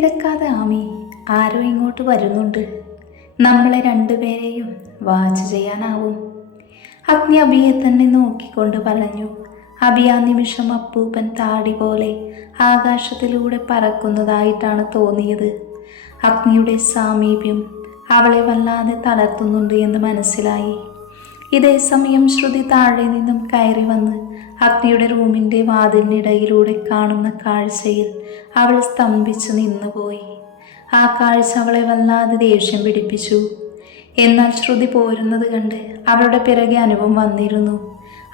കീഴടക്കാതെ ആമി. ആരോ ഇങ്ങോട്ട് വരുന്നുണ്ട്. നമ്മളെ രണ്ടുപേരെയും വാച്ച് ചെയ്യാനാവും. അഗ്നി അബിയെ തന്നെ നോക്കിക്കൊണ്ട് പറഞ്ഞു. അബി ആ നിമിഷം അപ്പൂപ്പൻ താടി പോലെ ആകാശത്തിലൂടെ പറക്കുന്നതായിട്ടാണ് തോന്നിയത്. അഗ്നിയുടെ സാമീപ്യം അവളെ വല്ലാതെ തളർത്തുന്നുണ്ട് എന്ന് മനസ്സിലായി. ഇതേ സമയം ശ്രുതി താഴെ നിന്നും കയറി വന്ന് അഗ്നിയുടെ റൂമിൻ്റെ വാതിലിനിടയിലൂടെ കാണുന്ന കാഴ്ചയിൽ അവൾ സ്തംഭിച്ചു നിന്നുപോയി. ആ കാഴ്ച അവളെ വല്ലാതെ ദേഷ്യം പിടിപ്പിച്ചു. എന്നാൽ ശ്രുതി പോരുന്നത് കണ്ട് അവളുടെ പിറകെ അനുവും വന്നിരുന്നു.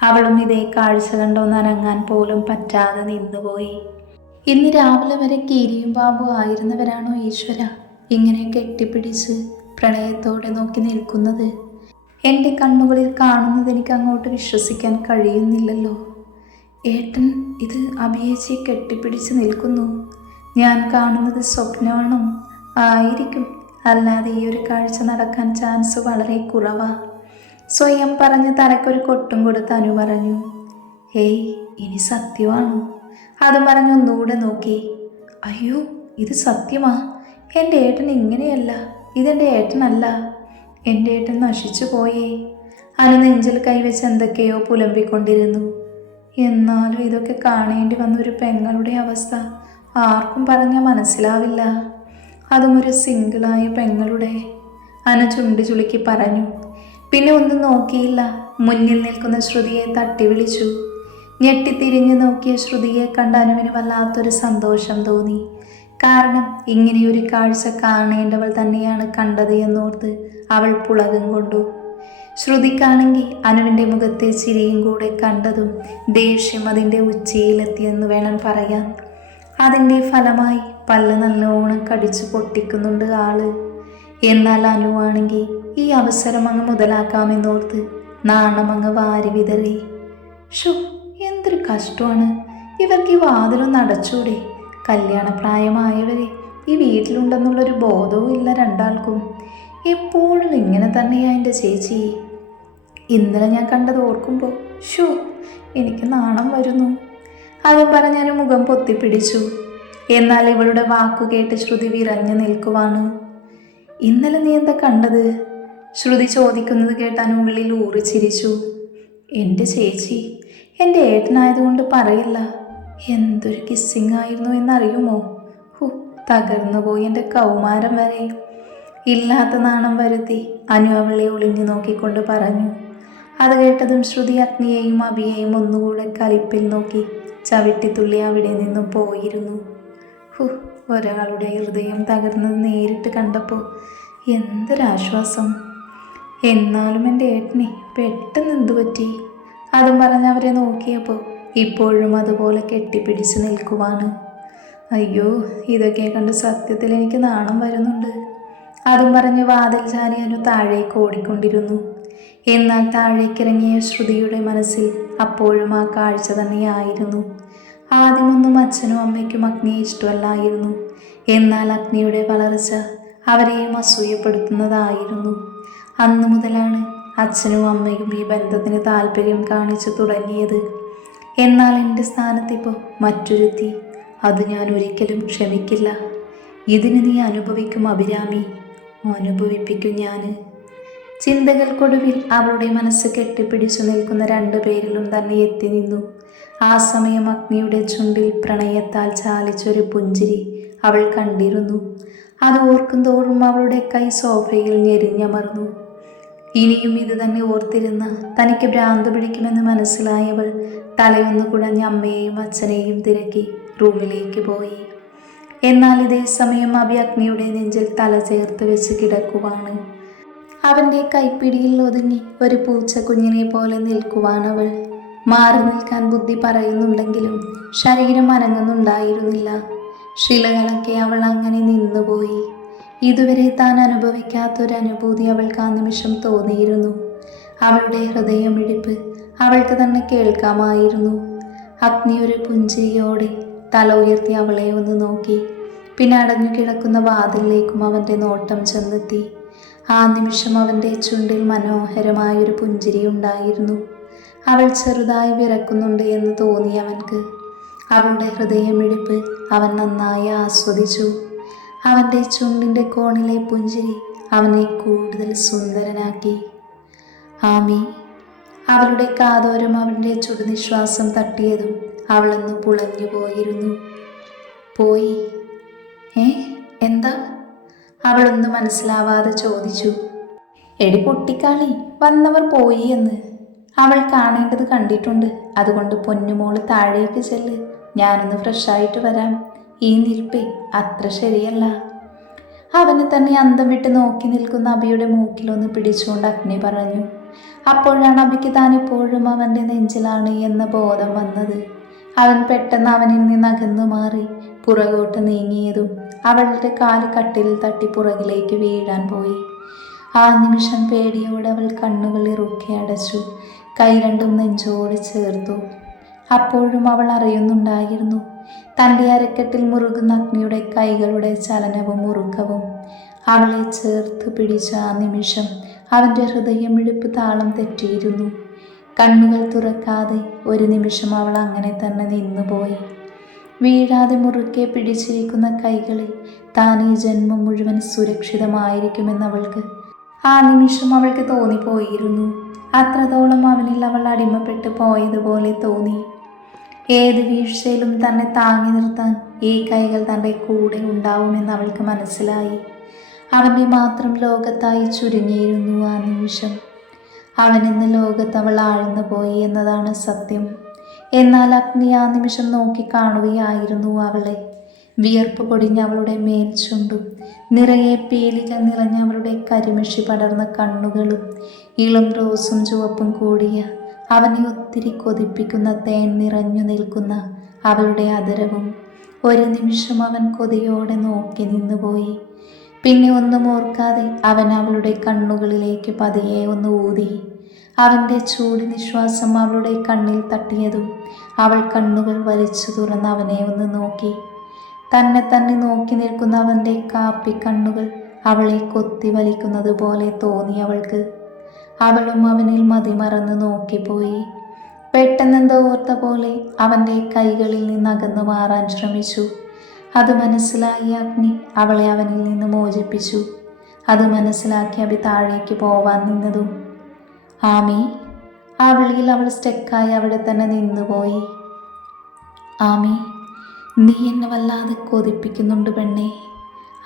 അവളും ഇതേ കാഴ്ച കണ്ടൊന്നനങ്ങാൻ പോലും പറ്റാതെ നിന്നുപോയി. ഇന്ന് രാവിലെ വരെ കീരിയും ബാബു ആയിരുന്നവരാണോ ഈശ്വര ഇങ്ങനെ കെട്ടിപ്പിടിച്ച് പ്രണയത്തോടെ നോക്കി നിൽക്കുന്നത്? എൻ്റെ കണ്ണുകളിൽ കാണുന്നത് എനിക്ക് അങ്ങോട്ട് വിശ്വസിക്കാൻ കഴിയുന്നില്ലല്ലോ. ഏട്ടൻ ഇത് അഭിയേച്ചിയെ കെട്ടിപ്പിടിച്ച് നിൽക്കുന്നു. ഞാൻ കാണുന്നത് സ്വപ്നമാണോ? ആയിരിക്കും. അല്ലാതെ ഈ ഒരു കാഴ്ച നടക്കാൻ ചാൻസ് വളരെ കുറവാ. സ്വയം പറഞ്ഞ് തലക്കൊരു കൊട്ടും കൊടുത്ത് അനു പറഞ്ഞു. ഏയ്, ഇനി സത്യമാണോ? അത് പറഞ്ഞൊന്നുകൂടെ നോക്കി. അയ്യോ, ഇത് സത്യമാ. എൻ്റെ ഏട്ടൻ ഇങ്ങനെയല്ല. ഇതെൻ്റെ ഏട്ടനല്ല. എൻ്റെ ഏട്ടൻ നശിച്ചു പോയേ. അനു നെഞ്ചിൽ കൈവച്ച് എന്തൊക്കെയോ പുലമ്പിക്കൊണ്ടിരുന്നു. എന്നാലും ഇതൊക്കെ കാണേണ്ടി വന്ന ഒരു പെങ്ങളുടെ അവസ്ഥ ആർക്കും പറഞ്ഞാൽ മനസ്സിലാവില്ല. അതും ഒരു സിംഗിളായ പെങ്ങളുടെ. അനു ചുണ്ടി ചുളുക്കി പറഞ്ഞു. പിന്നെ ഒന്നും നോക്കിയില്ല. മുന്നിൽ നിൽക്കുന്ന ശ്രുതിയെ തട്ടി വിളിച്ചു. ഞെട്ടിത്തിരിഞ്ഞു നോക്കിയ ശ്രുതിയെ കണ്ട അനുവിന് വല്ലാത്തൊരു സന്തോഷം തോന്നി. കാരണം ഇങ്ങനെയൊരു കാഴ്ച കാണേണ്ടവൾ തന്നെയാണ് കണ്ടത് എന്നോർത്ത് അവൾ പുളകം കൊണ്ടു. ശ്രുതിക്കാണെങ്കിൽ അനുവിൻ്റെ മുഖത്തെ ചിരിയും കൂടെ കണ്ടതും ദേഷ്യം അതിൻ്റെ ഉച്ചയിലെത്തിയെന്ന് വേണം പറയാൻ. അതിൻ്റെ ഫലമായി പല്ല് നല്ലോണം കടിച്ചു പൊട്ടിക്കുന്നുണ്ട് ആള്. എന്നാൽ അനുവാണെങ്കിൽ ഈ അവസരം അങ്ങ് മുതലാക്കാമെന്നോർത്ത് നാണം അങ്ങ് വാരി വിതറി. ഷോ, എന്തൊരു കഷ്ടമാണ്. ഇവർക്ക് ഈ വാതിലൊന്ന് അടച്ചൂടെ? കല്യാണപ്രായമായവരെ ഈ വീട്ടിലുണ്ടെന്നുള്ളൊരു ബോധവും ഇല്ല രണ്ടാൾക്കും. എപ്പോഴും ഇങ്ങനെ തന്നെയാ എൻ്റെ ചേച്ചി. ഇന്നലെ ഞാൻ കണ്ടത് ഓർക്കുമ്പോൾ ഷോ, എനിക്ക് നാണം വരുന്നു. അതും പറഞ്ഞാൽ മുഖം പൊത്തിപ്പിടിച്ചു. എന്നാൽ ഇവളുടെ വാക്കു കേട്ട് ശ്രുതി വിറഞ്ഞു നിൽക്കുവാണ്. ഇന്നലെ നീ എന്താ കണ്ടത്? ശ്രുതി ചോദിക്കുന്നത് കേട്ട് ഉള്ളിൽ ഊറിച്ചിരിച്ചു. എൻ്റെ ചേച്ചി, എൻ്റെ ഏട്ടനായതുകൊണ്ട് പറയില്ല. എന്തൊരു കിസ്സിങ് ആയിരുന്നു എന്നറിയുമോ? തകർന്നു പോയി എൻ്റെ കൗമാരം വരെ. ഇല്ലാത്ത നാണം വരുത്തി അനു അവളെ ഒളിഞ്ഞു നോക്കിക്കൊണ്ട് പറഞ്ഞു. അത് കേട്ടതും ശ്രുതി അഗ്നിയെയും അഭിയെയും ഒന്നുകൂടെ കലിപ്പിൽ നോക്കി ചവിട്ടിത്തുള്ളി അവിടെ നിന്നും പോയിരുന്നു. ഒരാളുടെ ഹൃദയം തകർന്നത് നേരിട്ട് കണ്ടപ്പോൾ എന്തൊരാശ്വാസം. എന്നാലും എൻ്റെ ഏട്ടനെ പെട്ടെന്ന് എന്തു പറ്റി? അതും പറഞ്ഞ് അവരെ നോക്കിയപ്പോൾ ഇപ്പോഴും അതുപോലെ കെട്ടിപ്പിടിച്ച് നിൽക്കുവാണ്. അയ്യോ, ഇതൊക്കെ കണ്ട് സത്യത്തിൽ എനിക്ക് നാണം വരുന്നുണ്ട്. അതും പറഞ്ഞ് വാതിൽ ചാരി അനു താഴേക്ക് ഓടിക്കൊണ്ടിരുന്നു. എന്നാൽ താഴേക്കിറങ്ങിയ ശ്രുതിയുടെ മനസ്സിൽ അപ്പോഴും ആ കാഴ്ച തന്നെയായിരുന്നു. ആദ്യമൊന്നും അച്ഛനും അമ്മയ്ക്കും അഗ്നിയെ ഇഷ്ടമല്ലായിരുന്നു. എന്നാൽ അഗ്നിയുടെ വളർച്ച അവരെയും അസൂയപ്പെടുത്തുന്നതായിരുന്നു. അന്നു മുതലാണ് അച്ഛനും അമ്മയും ഈ ബന്ധത്തിന് താല്പര്യം കാണിച്ചു തുടങ്ങിയത്. എന്നാൽ എൻ്റെ സ്ഥാനത്തിപ്പോൾ മറ്റൊരുത്തി. അത് ഞാൻ ഒരിക്കലും ക്ഷമിക്കില്ല. ഇതിന് നീ അനുഭവിക്കും അഭിരാമി, അനുഭവിപ്പിക്കും ഞാൻ. ചിന്തകൾക്കൊടുവിൽ അവളുടെ മനസ്സ് കെട്ടിപ്പിടിച്ചു നിൽക്കുന്ന രണ്ടുപേരിലും തന്നെ എത്തി നിന്നു. ആ സമയം അഗ്നിയുടെ ചുണ്ടിൽ പ്രണയത്താൽ ചാലിച്ചൊരു പുഞ്ചിരി അവൾ കണ്ടിരുന്നു. അത് ഓർക്കും തോറും അവളുടെ കൈ സോഫയിൽ ഞെരിഞ്ഞമർന്നു. ഇനിയും ഇത് തന്നെ ഓർത്തിരുന്ന തനിക്ക് ഭ്രാന്ത് പിടിക്കുമെന്ന് മനസ്സിലായവൾ തലയൊന്നു കുഴഞ്ഞ് അമ്മയെയും അച്ഛനെയും തിരക്കി റൂമിലേക്ക് പോയി. എന്നാൽ ഇതേ സമയം അഭി അഗ്നിയുടെ നെഞ്ചിൽ തല ചേർത്ത് വെച്ച് കിടക്കുവാണ്. അവൻ്റെ കൈപ്പിടിയിൽ ഒതുങ്ങി ഒരു പൂച്ച കുഞ്ഞിനെ പോലെ നിൽക്കുവാണവൾ. മാറി നിൽക്കാൻ ബുദ്ധി പറയുന്നുണ്ടെങ്കിലും ശരീരം അനങ്ങുന്നുണ്ടായിരുന്നില്ല. ശിലകളൊക്കെ അവൾ അങ്ങനെ നിന്നുപോയി. ഇതുവരെ താൻ അനുഭവിക്കാത്തൊരനുഭൂതി അവൾക്ക് ആ നിമിഷം തോന്നിയിരുന്നു. അവളുടെ ഹൃദയമിടിപ്പ് അവൾക്ക് തന്നെ കേൾക്കാമായിരുന്നു. അഗ്നി ഒരു പുഞ്ചിരിയോടെ തല ഉയർത്തി അവളെ ഒന്ന് നോക്കി. പിന്നെ അടഞ്ഞു കിടക്കുന്ന വാതിലിലേക്കും അവൻ്റെ നോട്ടം ചെന്നെത്തി. ആ നിമിഷം അവൻ്റെ ചുണ്ടിൽ മനോഹരമായൊരു പുഞ്ചിരി ഉണ്ടായിരുന്നു. അവൾ ചെറുതായി വിറക്കുന്നുണ്ട് എന്ന് തോന്നി അവൻക്ക്. അവളുടെ ഹൃദയമിടിപ്പ് അവൻ നന്നായി ആസ്വദിച്ചു. അവൻ്റെ ചുണ്ടിൻ്റെ കോണിലെ പുഞ്ചിരി അവനെ കൂടുതൽ സുന്ദരനാക്കി. ആമി. അവളുടെ കാതോരം അവൻ്റെ ചുടുനിശ്വാസം തട്ടിയതും അവളൊന്ന് പുളഞ്ഞു പോയിരുന്നു. പോയി? എന്താ? അവളൊന്നും മനസ്സിലാവാതെ ചോദിച്ചു. എടി പൊട്ടിക്കാളി, വന്നവർ പോയി എന്ന്. അവൾ കാണേണ്ടത് കണ്ടിട്ടുണ്ട്. അതുകൊണ്ട് പൊന്നുമോള് താഴേക്ക് ചെല്ല്, ഞാനൊന്ന് ഫ്രഷായിട്ട് വരാം. ഈ നിൽപ്പേ അത്ര ശരിയല്ല. അവനെ തന്നെ അന്തം വിട്ട് നോക്കി നിൽക്കുന്ന അബിയുടെ മൂക്കിലൊന്ന് പിടിച്ചുകൊണ്ട് അഗ്നി പറഞ്ഞു. അപ്പോഴാണ് അബിക്ക് താൻ ഇപ്പോഴും അവൻ്റെ നെഞ്ചിലാണ് എന്ന ബോധം വന്നത്. അവൻ പെട്ടെന്ന് അവനിൽ നിന്ന് അകന്നു മാറി പുറകോട്ട് നീങ്ങിയതും അവളുടെ കാല് കട്ടിലിൽ തട്ടി പുറകിലേക്ക് വീഴാൻ പോയി. ആ നിമിഷം പേടിയോടെ അവൾ കണ്ണുകൾ ഇറുക്കി അടച്ചു, കൈ രണ്ടും നെഞ്ചോട് ചേർത്തു. അപ്പോഴും അവൾ അറിയുന്നുണ്ടായിരുന്നു തൻ്റെ അരക്കെട്ടിൽ മുറുകുന്ന അഗ്നിയുടെ കൈകളുടെ ചലനവും മുറുക്കവും. അവളെ ചേർത്ത് പിടിച്ച ആ നിമിഷം അവൻ്റെ ഹൃദയമിടിപ്പ് താളം തെറ്റിയിരുന്നു. കണ്ണുകൾ തുറക്കാതെ ഒരു നിമിഷം അവൾ അങ്ങനെ തന്നെ നിന്നുപോയി. വീഴാതെ മുറുക്കെ പിടിച്ചിരിക്കുന്ന കൈകളിൽ താൻ ഈ ജന്മം മുഴുവൻ സുരക്ഷിതമായിരിക്കുമെന്നവൾക്ക് ആ നിമിഷം അവൾക്ക് തോന്നിപ്പോയിരുന്നു. അത്രത്തോളം അവനിൽ അവൾ അടിമപ്പെട്ടു പോയതുപോലെ തോന്നി. ഏത് വീഴ്ചയിലും തന്നെ താങ്ങി നിർത്താൻ ഈ കൈകൾ തൻ്റെ കൂടെ ഉണ്ടാവുമെന്ന് അവൾക്ക് മനസ്സിലായി. അവൻ്റെ മാത്രം ലോകത്തായി ചുരുങ്ങിയിരുന്നു ആ നിമിഷം. അവനെന്ന ലോകത്ത് അവൾ ആഴ്ന്നു പോയി എന്നതാണ് സത്യം. എന്നാൽ അഗ്നി ആ നിമിഷം നോക്കി കാണുകയായിരുന്നു അവളെ. വിയർപ്പ് പൊടിഞ്ഞ അവളുടെ മേൽ ചുണ്ടും നിറയെ പീലികൾ നിറഞ്ഞ അവളുടെ കരിമിഷി പടർന്ന കണ്ണുകളും ഇളം റോസും ചുവപ്പും കൂടിയ അവനെ ഒത്തിരി കൊതിപ്പിക്കുന്ന തേൻ നിറഞ്ഞു നിൽക്കുന്ന അവളുടെ അതരവും. ഒരു നിമിഷം അവൻ കൊതിയോടെ നോക്കി നിന്നുപോയി. പിന്നെ ഒന്നും ഓർക്കാതെ അവൻ അവളുടെ കണ്ണുകളിലേക്ക് പതിയെ ഒന്ന് ഊതി. അവൻ്റെ ചൂട് നിശ്വാസം അവളുടെ കണ്ണിൽ തട്ടിയതും അവൾ കണ്ണുകൾ വലിച്ചു തുറന്ന് അവനെ ഒന്ന് നോക്കി. തന്നെ നോക്കി നിൽക്കുന്ന അവൻ്റെ കാപ്പി കണ്ണുകൾ അവളെ കൊത്തി വലിക്കുന്നത് പോലെ തോന്നി അവൾക്ക്. അവളും അവനിൽ മതിമറന്ന് നോക്കിപ്പോയി. പെട്ടെന്നെന്തോ ഓർത്ത പോലെ അവൻ്റെ കൈകളിൽ നിന്ന് അകന്നു മാറാൻ ശ്രമിച്ചു. അത് മനസ്സിലായി അഗ്നി അവളെ അവനിൽ നിന്ന് മോചിപ്പിച്ചു. അത് മനസ്സിലാക്കി അബി താഴേക്ക് പോവാൻ നിന്നതും ആമി. ആ വിളിയിൽ അവൾ സ്റ്റെക്കായി അവിടെ തന്നെ നിന്നുപോയി. ആമി, നീ എന്നെ വല്ലാതെ കൊതിപ്പിക്കുന്നുണ്ട് പെണ്ണേ.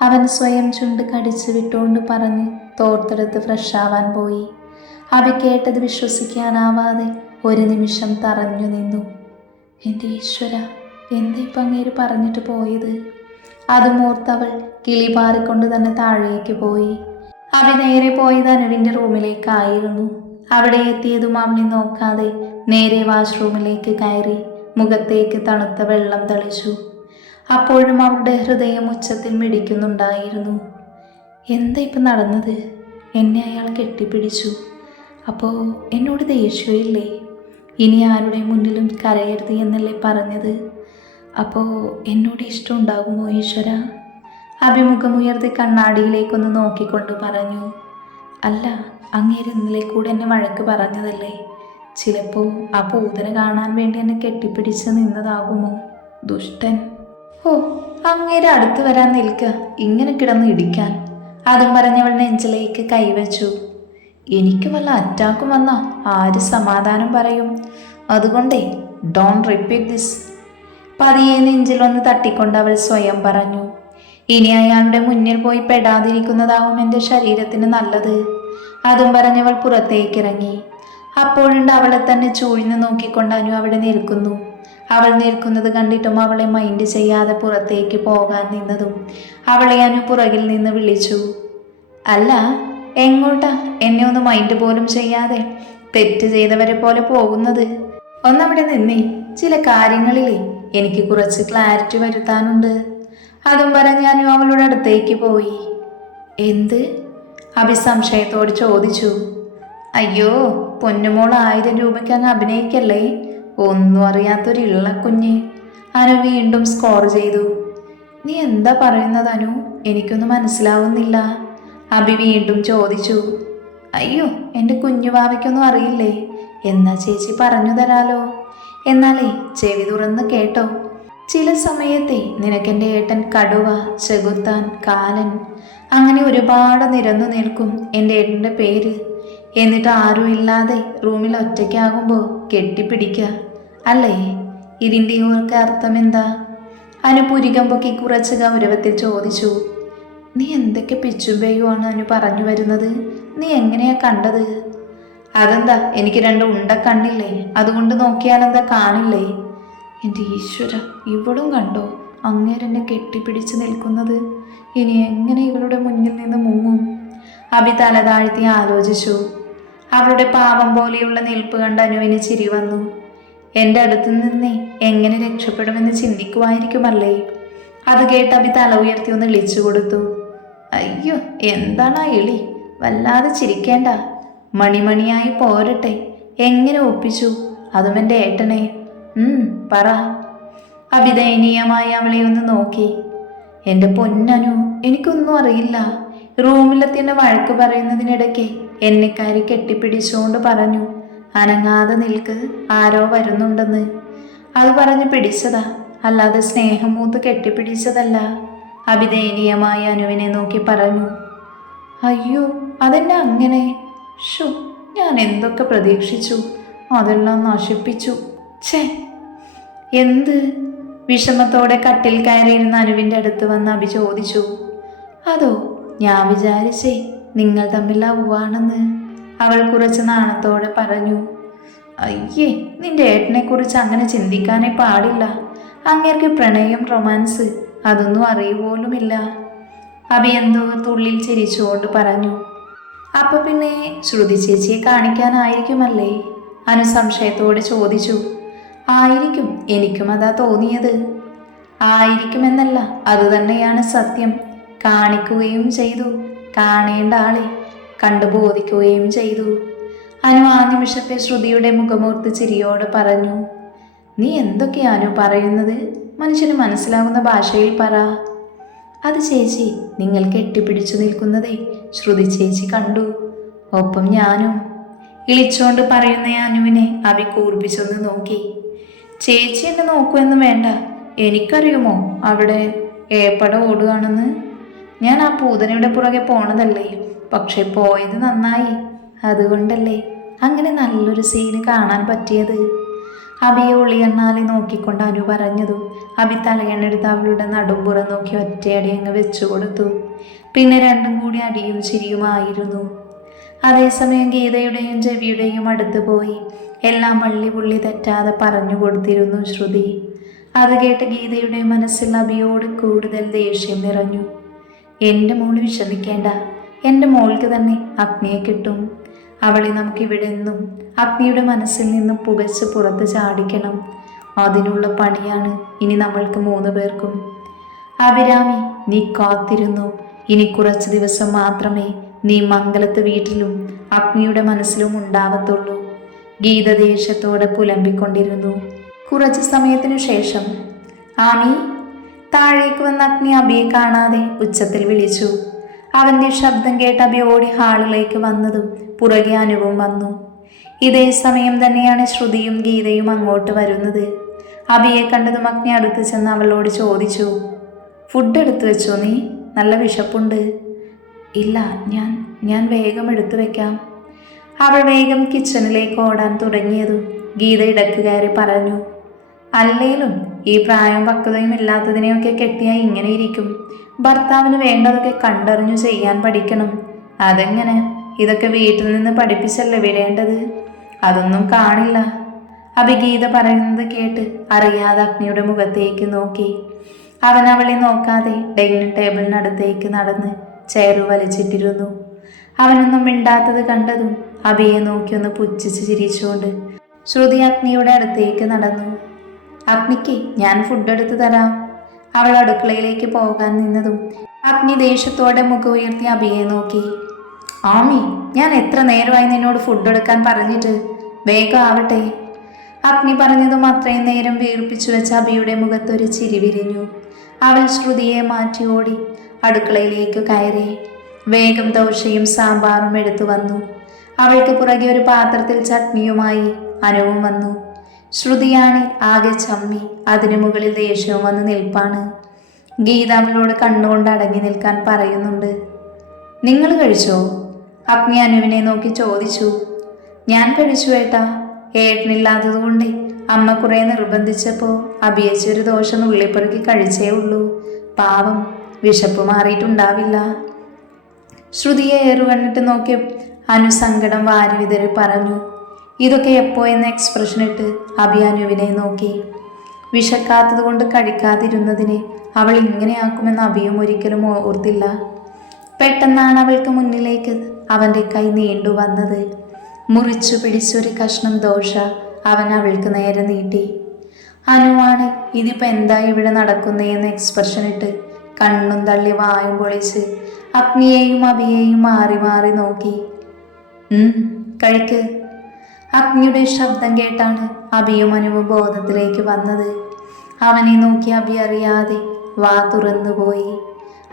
അവൻ സ്വയം ചുണ്ട് കടിച്ചു വിട്ടുകൊണ്ട് പറഞ്ഞ് തോർത്തെടുത്ത് ഫ്രഷാവാൻ പോയി. അബി കേട്ടത് വിശ്വസിക്കാനാവാതെ ഒരു നിമിഷം തറഞ്ഞു നിന്നു. എൻ്റെ ഈശ്വര, എന്താ ഇപ്പം അങ്ങേര് പറഞ്ഞിട്ട് പോയത്? അതും ഓർത്തവൾ കിളിപാറിക്കൊണ്ട് തന്നെ താഴേക്ക് പോയി. അബി നേരെ പോയത് അനുവിൻ്റെ റൂമിലേക്കായിരുന്നു. അവിടെ എത്തിയതും അവനെ നോക്കാതെ നേരെ വാഷ്റൂമിലേക്ക് കയറി മുഖത്തേക്ക് തണുത്ത വെള്ളം തളിച്ചു. അപ്പോഴും അവളുടെ ഹൃദയം ഉച്ചത്തിൽ മിടിക്കുന്നുണ്ടായിരുന്നു. എന്താ ഇപ്പം നടന്നത്? എന്നെ അയാൾ കെട്ടിപ്പിടിച്ചു. അപ്പോൾ എന്നോട് ദേഷ്യമില്ലേ? ഇനി ആരുടെ മുന്നിലും കരയരുത് എന്നല്ലേ പറഞ്ഞത്? അപ്പോൾ എന്നോട് ഇഷ്ടം ഉണ്ടാകുമോ ഈശ്വര? അഭിമുഖമുയർത്തി കണ്ണാടിയിലേക്കൊന്ന് നോക്കിക്കൊണ്ട് പറഞ്ഞു. അല്ല, അങ്ങേര് ഇന്നലെ കൂടെ എന്നെ വഴക്ക് പറഞ്ഞതല്ലേ? ചിലപ്പോൾ ആ പൂതന കാണാൻ വേണ്ടി എന്നെ കെട്ടിപ്പിടിച്ച് നിന്നതാകുമോ? ദുഷ്ടൻ. ഓ, അങ്ങേരെ അടുത്ത് വരാൻ നിൽക്കുക, ഇങ്ങനെ കിടന്ന് ഇടിക്കാൻ. അതും പറഞ്ഞവൾ നെഞ്ചിലേക്ക് കൈവച്ചു. എനിക്ക് വല്ല അറ്റാക്കും വന്നാ ആര് സമാധാനം പറയും? അതുകൊണ്ടേ ഡോണ്ട് റിപ്പീറ്റ് ദിസ്. പതിയെ നെഞ്ചിലൊന്ന് തട്ടിക്കൊണ്ട് അവൾ സ്വയം പറഞ്ഞു. ഇനി അയാളുടെ മുന്നിൽ പോയി പെടാതിരിക്കുന്നതാവും എൻ്റെ ശരീരത്തിന് നല്ലത്. അതും പറഞ്ഞവൾ പുറത്തേക്കിറങ്ങി. അപ്പോഴുണ്ട് അവളെ തന്നെ ചൂഴ്ന്നു നോക്കിക്കൊണ്ട് അനു അവിടെ നിൽക്കുന്നു. അവൾ നിൽക്കുന്നത് കണ്ടിട്ടും അവളെ മൈൻഡ് ചെയ്യാതെ പുറത്തേക്ക് പോകാൻ നിന്നതും അവളെ അനു പുറകിൽ നിന്ന് വിളിച്ചു. അല്ല, എങ്ങോട്ടാ എന്നെ ഒന്ന് മൈൻഡ് പോലും ചെയ്യാതെ തെറ്റ് ചെയ്തവരെ പോലെ പോകുന്നത്? ഒന്നവിടെ നിന്നേ, ചില കാര്യങ്ങളിലേ എനിക്ക് കുറച്ച് ക്ലാരിറ്റി വരുത്താനുണ്ട്. അതും പറഞ്ഞ് അനു അവളുടെ അടുത്തേക്ക് പോയി. എന്ത്? അഭി സംശയത്തോട് ചോദിച്ചു. അയ്യോ, പൊന്നുമോൾ 1000 രൂപയ്ക്ക് അങ്ങ് അഭിനയിക്കല്ലേ? ഒന്നും അറിയാത്തൊരു ഇള്ളക്കുഞ്ഞ്. അനു വീണ്ടും സ്കോർ ചെയ്തു. നീ എന്താ പറയുന്നത് അനു? എനിക്കൊന്നും മനസ്സിലാവുന്നില്ല. അഭി വീണ്ടും ചോദിച്ചു. അയ്യോ, എൻ്റെ കുഞ്ഞുവാവയ്ക്കൊന്നും അറിയില്ലേ? എന്നാ ചേച്ചി പറഞ്ഞു തരാലോ. എന്നാലേ ചെവി തുറന്ന് കേട്ടോ. ചില സമയത്തെ നിനക്കെൻ്റെ ഏട്ടൻ കടുവ, ചെകുത്താൻ, കാലൻ അങ്ങനെ ഒരുപാട് നിരന്നു നിൽക്കും എൻ്റെ ഏട്ടൻ്റെ പേര്. എന്നിട്ട് ആരും ഇല്ലാതെ റൂമിൽ ഒറ്റയ്ക്കാകുമ്പോൾ കെട്ടിപ്പിടിക്കുക അല്ലേ? ഇതിൻ്റെ ഒക്കെ അർത്ഥം എന്താ? അനു പുരികം പൊക്കി കുറച്ച് ഗൗരവത്തിൽ ചോദിച്ചു. നീ എന്തൊക്കെ പിച്ചുമ്പയുമാണ് അനു പറഞ്ഞു വരുന്നത്? നീ എങ്ങനെയാ കണ്ടത്? അതെന്താ, എനിക്ക് രണ്ട് ഉണ്ട കണ്ണില്ലേ, അതുകൊണ്ട് നോക്കിയാലെന്താ കാണില്ലേ? എൻ്റെ ഈശ്വര, ഇവളും കണ്ടോ അങ്ങേരെന്നെ കെട്ടിപ്പിടിച്ച് നിൽക്കുന്നത്? ഇനി എങ്ങനെ ഇവളുടെ മുന്നിൽ നിന്ന് മുങ്ങും? അഭി തല താഴ്ത്തി ആലോചിച്ചു. അവളുടെ പാവം പോലെയുള്ള നിൽപ്പ് കണ്ട് അനുവിന് ചിരി വന്നു. എൻ്റെ അടുത്ത് നിന്നേ എങ്ങനെ രക്ഷപ്പെടുമെന്ന് ചിന്തിക്കുമായിരിക്കുമല്ലേ? അത് കേട്ട് അഭി തല ഉയർത്തി ഒന്ന് ഇളിച്ചു കൊടുത്തു. അയ്യോ, എന്താണ് ആ ഇളി? വല്ലാതെ ചിരിക്കേണ്ട, മണിമണിയായി പോരട്ടെ. എങ്ങനെ ഒപ്പിച്ചു, അതും എൻ്റെ ഏട്ടനെ? പറ. അഭിദയനീയമായി അവളെ ഒന്ന് നോക്കി. എൻ്റെ പൊന്നനു, എനിക്കൊന്നും അറിയില്ല. റൂമിലെത്തിൻ്റെ വഴക്ക് പറയുന്നതിനിടയ്ക്ക് എന്നെക്കാരി കെട്ടിപ്പിടിച്ചുകൊണ്ട് പറഞ്ഞു, അനങ്ങാതെ നിൽക്ക്, ആരോ വരുന്നുണ്ടെന്ന്. അത് പറഞ്ഞ് പിടിച്ചതാ, അല്ലാതെ സ്നേഹം മൂത്ത് കെട്ടിപ്പിടിച്ചതല്ല. അഭിദയനീയമായി അനുവിനെ നോക്കി പറഞ്ഞു. അയ്യോ, അതെന്നെ അങ്ങനെ? ഷോ, ഞാൻ എന്തൊക്കെ പ്രതീക്ഷിച്ചു, അതെല്ലാം നശിപ്പിച്ചു. ഛേ, എന്ത്? വിഷമത്തോടെ കട്ടിൽ കയറിയിരുന്ന അനുവിൻ്റെ അടുത്ത് വന്ന് അഭി ചോദിച്ചു. അതോ, ഞാൻ വിചാരിച്ചേ നിങ്ങൾ തമ്മിൽ ലവാണെന്ന്. അവൾ കുറച്ച് നാണത്തോടെ പറഞ്ഞു. അയ്യേ, നിന്റെ ഏട്ടനെ കുറിച്ച് അങ്ങനെ ചിന്തിക്കാനേ പാടില്ല. അങ്ങേർക്ക് പ്രണയം, റൊമാൻസ് അതൊന്നും അറിയുപോലുമില്ല. അഭി എന്തോ തുള്ളിൽ ചിരിച്ചുകൊണ്ട് പറഞ്ഞു. അപ്പൊ പിന്നെ ശ്രുതി ചേച്ചിയെ കാണിക്കാനായിരിക്കുമല്ലേ? അനു സംശയത്തോടെ ചോദിച്ചു. ആയിരിക്കും, എനിക്കും അതാ തോന്നിയത്. ആയിരിക്കുമെന്നല്ല, അതുതന്നെയാണ് സത്യം. കാണിക്കുകയും ചെയ്തു, കാണേണ്ട ആളെ കണ്ടു ബോധിക്കുകയും ചെയ്തു. അനു ആ നിമിഷത്തെ ശ്രുതിയുടെ മുഖമോർത്ത് ചിരിയോടെ പറഞ്ഞു. നീ എന്തൊക്കെയാണു പറയുന്നത്? മനുഷ്യന് മനസ്സിലാകുന്ന ഭാഷയിൽ പറ. അത് ചേച്ചി, നിങ്ങൾ കെട്ടിപ്പിടിച്ചു നിൽക്കുന്നതേ ശ്രുതി ചേച്ചി കണ്ടു, ഒപ്പം ഞാനും. ഇളിച്ചോണ്ട് പറയുന്ന അനുവിനെ അഭി കൂർപ്പിച്ചൊന്ന് നോക്കി. ചേച്ചി എന്നെ നോക്കുമെന്നും വേണ്ട, എനിക്കറിയുമോ അവിടെ ഏപ്പട ഓടുകയാണെന്ന്? ഞാൻ ആ പൂതനയുടെ പുറകെ പോണതല്ലേ, പക്ഷെ പോയത് നന്നായി. അതുകൊണ്ടല്ലേ അങ്ങനെ നല്ലൊരു സീന് കാണാൻ പറ്റിയത്. അഭിയെ ഒളിയണ്ണാലെ നോക്കിക്കൊണ്ട് അനു പറഞ്ഞതും അഭി തലയെണ്ണെടുത്ത് അവളുടെ നടുമ്പുറം നോക്കി ഒറ്റയടി അങ്ങ് വെച്ചു കൊടുത്തു. പിന്നെ രണ്ടും കൂടി അടിയും ചിരിയുമായിരുന്നു. അതേസമയം ഗീതയുടെയും ജവിയുടെയും അടുത്ത് പോയി എല്ലാം വള്ളി പുള്ളി തെറ്റാതെ പറഞ്ഞു കൊടുത്തിരുന്നു ശ്രുതി. അത് കേട്ട് ഗീതയുടെ മനസ്സിൽ അഭിയോട് കൂടുതൽ ദേഷ്യം നിറഞ്ഞു. എൻ്റെ മോള് വിഷമിക്കേണ്ട, എൻ്റെ മോൾക്ക് തന്നെ അഗ്നിയെ കിട്ടും. അവളെ നമുക്കിവിടെ നിന്നും അഗ്നിയുടെ മനസ്സിൽ നിന്നും പുകച്ച് പുറത്ത് ചാടിക്കണം. അതിനുള്ള പണിയാണ് ഇനി നമ്മൾക്ക് 3 പേർക്കും. അഭിരാമി, നീ കാത്തിരുന്നു. ഇനി കുറച്ച് ദിവസം മാത്രമേ നീ മംഗലത്ത് വീട്ടിലും അഗ്നിയുടെ മനസ്സിലും ഉണ്ടാവത്തുള്ളൂ. ഗീത ദേഷ്യത്തോടെ പുലമ്പിക്കൊണ്ടിരുന്നു. കുറച്ച് സമയത്തിനു ശേഷം ആമി, താഴേക്ക് വന്ന അഗ്നി അഭിയെ കാണാതെ ഉച്ചത്തിൽ വിളിച്ചു. അവൻ്റെ ശബ്ദം കേട്ട് അഭി ഓടി ഹാളിലേക്ക് വന്നതും പുറകെ അനുവും വന്നു. ഇതേ സമയം തന്നെയാണ് ശ്രുതിയും ഗീതയും അങ്ങോട്ട് വരുന്നത്. അഭിയെ കണ്ടതും അഗ്നി അടുത്ത് ചെന്ന് അവളോട് ചോദിച്ചു. ഫുഡ് എടുത്തു വെച്ചോ നീ? നല്ല വിശപ്പുണ്ട്. ഇല്ല, ഞാൻ വേഗം എടുത്തു വെക്കാം. അവൾ വേഗം കിച്ചണിലേക്ക് ഓടാൻ തുടങ്ങിയതും ഗീത ഇടക്ക് കയറി പറഞ്ഞു. അല്ലേലും ഈ പ്രായം പക്വതയും ഇല്ലാത്തതിനെയൊക്കെ കെട്ടിയാൽ ഇങ്ങനെ ഇരിക്കും. ഭർത്താവിന് വേണ്ടതൊക്കെ കണ്ടറിഞ്ഞു ചെയ്യാൻ പഠിക്കണം. അതെങ്ങനെ? ഇതൊക്കെ വീട്ടിൽ നിന്ന് പഠിപ്പിച്ചല്ലേ വിടേണ്ടത്? അതൊന്നും കാണില്ല. അഭിഗീത പറയുന്നത് കേട്ട് അറിയാതെ അഗ്നിയുടെ മുഖത്തേക്ക് നോക്കി. അവൻ അവളെ നോക്കാതെ ഡൈനിങ് ടേബിളിനടുത്തേക്ക് നടന്ന് ചെയറു വലിച്ചിട്ടിരുന്നു. അവനൊന്നും മിണ്ടാത്തത് കണ്ടതും അഭിയെ നോക്കി ഒന്ന് പുച്ഛിച്ച് ചിരിച്ചുകൊണ്ട് ശ്രുതി അഗ്നിയുടെ അടുത്തേക്ക് നടന്നു. അഗ്നിക്ക് ഞാൻ ഫുഡ് എടുത്തു തരാം. അവൾ അടുക്കളയിലേക്ക് പോകാൻ നിന്നതും അഗ്നി ദേഷ്യത്തോടെ മുഖം ഉയർത്തി അഭിയെ നോക്കി. ആമി, ഞാൻ എത്ര നേരമായി നിന്നോട് ഫുഡ് എടുക്കാൻ പറഞ്ഞിട്ട്? വേഗം ആവട്ടെ. അഗ്നി പറഞ്ഞതും അത്രയും നേരം വീർപ്പിച്ചു വെച്ച അഭിയുടെ മുഖത്തൊരു ചിരി വിരിഞ്ഞു. അവൾ ശ്രുതിയെ മാറ്റി ഓടി അടുക്കളയിലേക്ക് കയറി വേഗം ദോശയും സാമ്പാറും എടുത്തു വന്നു. അവൾക്ക് പുറകെ ഒരു പാത്രത്തിൽ ചട്നിയുമായി അനുവും വന്നു. ശ്രുതിയാണെ ആകെ ചമ്മി അതിനു മുകളിൽ ദേഷ്യവും വന്ന് നിൽപ്പാണ്. ഗീത അവളോട് കണ്ണുകൊണ്ട് അടങ്ങി നിൽക്കാൻ പറയുന്നുണ്ട്. നിങ്ങൾ കഴിച്ചോ? അഗ്നി അനുവിനെ നോക്കി ചോദിച്ചു. ഞാൻ കഴിച്ചു ഏട്ടാ. ഏട്ടനില്ലാത്തതുകൊണ്ട് അമ്മ കുറെ നിർബന്ധിച്ചപ്പോൾ അഭിയച്ചൊരു ദോശ നുള്ളിപ്പെറുക്കി കഴിച്ചേ ഉള്ളൂ. പാവം, വിശപ്പ് മാറിയിട്ടുണ്ടാവില്ല. ശ്രുതിയെ ഏറുകണ്ണിട്ട് നോക്കി അനു സങ്കടം വാരി വിതറി പറഞ്ഞു. ഇതൊക്കെ എപ്പോ എന്ന എക്സ്പ്രഷൻ ഇട്ട് അഭി അനുവിനെ നോക്കി. വിശക്കാത്തത് കൊണ്ട് കഴിക്കാതിരുന്നതിന് അവൾ ഇങ്ങനെയാക്കുമെന്ന് അഭിയും ഒരിക്കലും ഓർത്തില്ല. പെട്ടെന്നാണ് അവൾക്ക് മുന്നിലേക്ക് അവൻ്റെ കൈ നീണ്ടു വന്നത്. മുറിച്ചു പിടിച്ചൊരു കഷ്ണം ദോശ അവൻ അവൾക്ക് നേരെ നീട്ടി. അനുവാണ് ഇതിപ്പോൾ എന്താ ഇവിടെ നടക്കുന്നതെന്ന് എക്സ്പ്രഷൻ ഇട്ട് കണ്ണും തള്ളി വായും പൊളിച്ച് അഗ്നിയെയും അഭിയെയും മാറി മാറി നോക്കി. കഴിക്ക്. അഗ്നിയുടെ ശബ്ദം കേട്ടാണ് അഭിയും അനുവും ബോധത്തിലേക്ക് വന്നത്. അവനെ നോക്കി അഭി അറിയാതെ വാ തുറന്നുപോയി.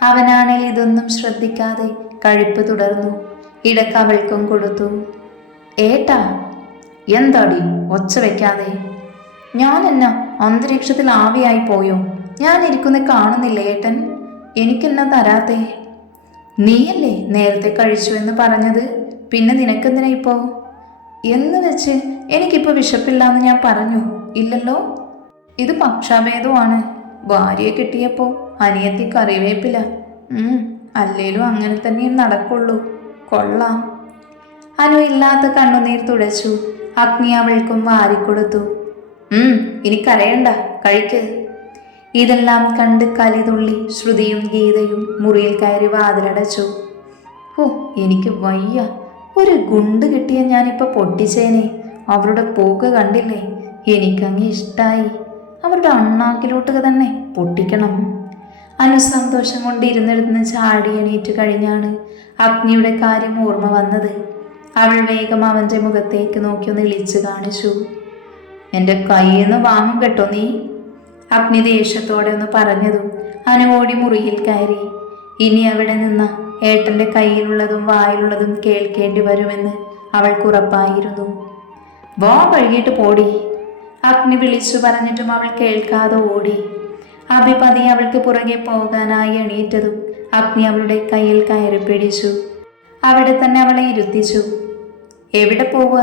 അവനാണെങ്കിൽ ഇതൊന്നും ശ്രദ്ധിക്കാതെ കഴിപ്പ് തുടർന്നു. ഇടക്ക് അവൾക്കും കൊടുത്തു. ഏട്ടാ, എന്താടി ഒച്ച വെക്കാതെ? ഞാൻ എന്നാ അന്തരീക്ഷത്തിൽ ആവിയായി പോയോ? ഞാൻ ഇരിക്കുന്ന കാണുന്നില്ല ഏട്ടൻ? എനിക്കെന്നാ തരാത്തേ? നീയല്ലേ നേരത്തെ കഴിച്ചു എന്ന് പറഞ്ഞത്? പിന്നെ നിനക്കെന്തിനാ ഇപ്പോ? എന്ന് വെച്ച് എനിക്കിപ്പോൾ വിശപ്പില്ലാന്ന് ഞാൻ പറഞ്ഞു ഇല്ലല്ലോ. ഇത് പക്ഷാഭേദമാണ്. ഭാര്യയെ കിട്ടിയപ്പോൾ അനിയത്തി കറിവേപ്പില. അല്ലേലും അങ്ങനെ തന്നെയും നടക്കുള്ളൂ. കൊള്ളാം. അനു ഇല്ലാത്ത കണ്ണുനീർ തുടച്ചു. അഗ്നി അവൾക്കും വാരിക്കൊടുത്തു. ഇനി കരയണ്ട, കഴിക്ക്. ഇതെല്ലാം കണ്ട് കലിതുള്ളി ശ്രുതിയും ഗീതയും മുറിയിൽ കയറി വാതിലടച്ചു. എനിക്ക് വയ്യ. ഒരു ഗുണ്ട് കിട്ടിയ ഞാനിപ്പോൾ പൊട്ടിച്ചേനെ. അവരുടെ പോക്ക് കണ്ടില്ലേ? എനിക്കങ്ങ് ഇഷ്ടായി. അവരുടെ അണ്ണാക്കിലോട്ട് തന്നെ പൊട്ടിക്കണം. അനു സന്തോഷം കൊണ്ട് ഇരുന്നിരുന്ന് ചാടി എണീറ്റ് കഴിഞ്ഞാണ് അഗ്നിയുടെ കാര്യം ഓർമ്മ വന്നത്. അവൾ വേഗം അവൻ്റെ മുഖത്തേക്ക് നോക്കി ഒന്ന് ഇളിച്ചു കാണിച്ചു. എൻ്റെ കയ്യിൽ നിന്ന് വാങ്ങും കേട്ടോ നീ. അഗ്നി ദേഷ്യത്തോടെ ഒന്ന് പറഞ്ഞതും അനു ഓടി മുറിയിൽ കയറി. ഇനി അവിടെ നിന്ന ഏട്ടൻ്റെ കയ്യിലുള്ളതും വായിലുള്ളതും കേൾക്കേണ്ടി വരുമെന്ന് അവൾക്കുറപ്പായിരുന്നു. വാ കഴുകിയിട്ട് പോടി. അഗ്നി വിളിച്ചു പറഞ്ഞിട്ടും അവൾ കേൾക്കാതെ ഓടി. അഭിപതി അവൾക്ക് പുറകെ പോകാനായി എണീറ്റതും അഗ്നി അവളുടെ കയ്യിൽ കയറി പിടിച്ചു. അവിടെ തന്നെ അവളെ ഇരുത്തിച്ചു. എവിടെ പോവുക?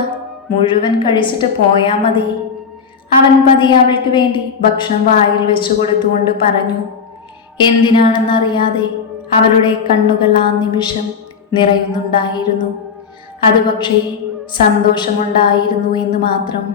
മുഴുവൻ കഴിച്ചിട്ട് പോയാ മതി. അവൻ പതിയെ അവൾക്ക് വേണ്ടി ഭക്ഷണം വായിൽ വെച്ചു കൊടുത്തുകൊണ്ട് പറഞ്ഞു. എന്തിനാണെന്നറിയാതെ അവളുടെ കണ്ണുകൾ ആ നിമിഷം നിറയുന്നുണ്ടായിരുന്നു. അത് പക്ഷേ സന്തോഷമുണ്ടായിരുന്നു എന്ന് മാത്രം.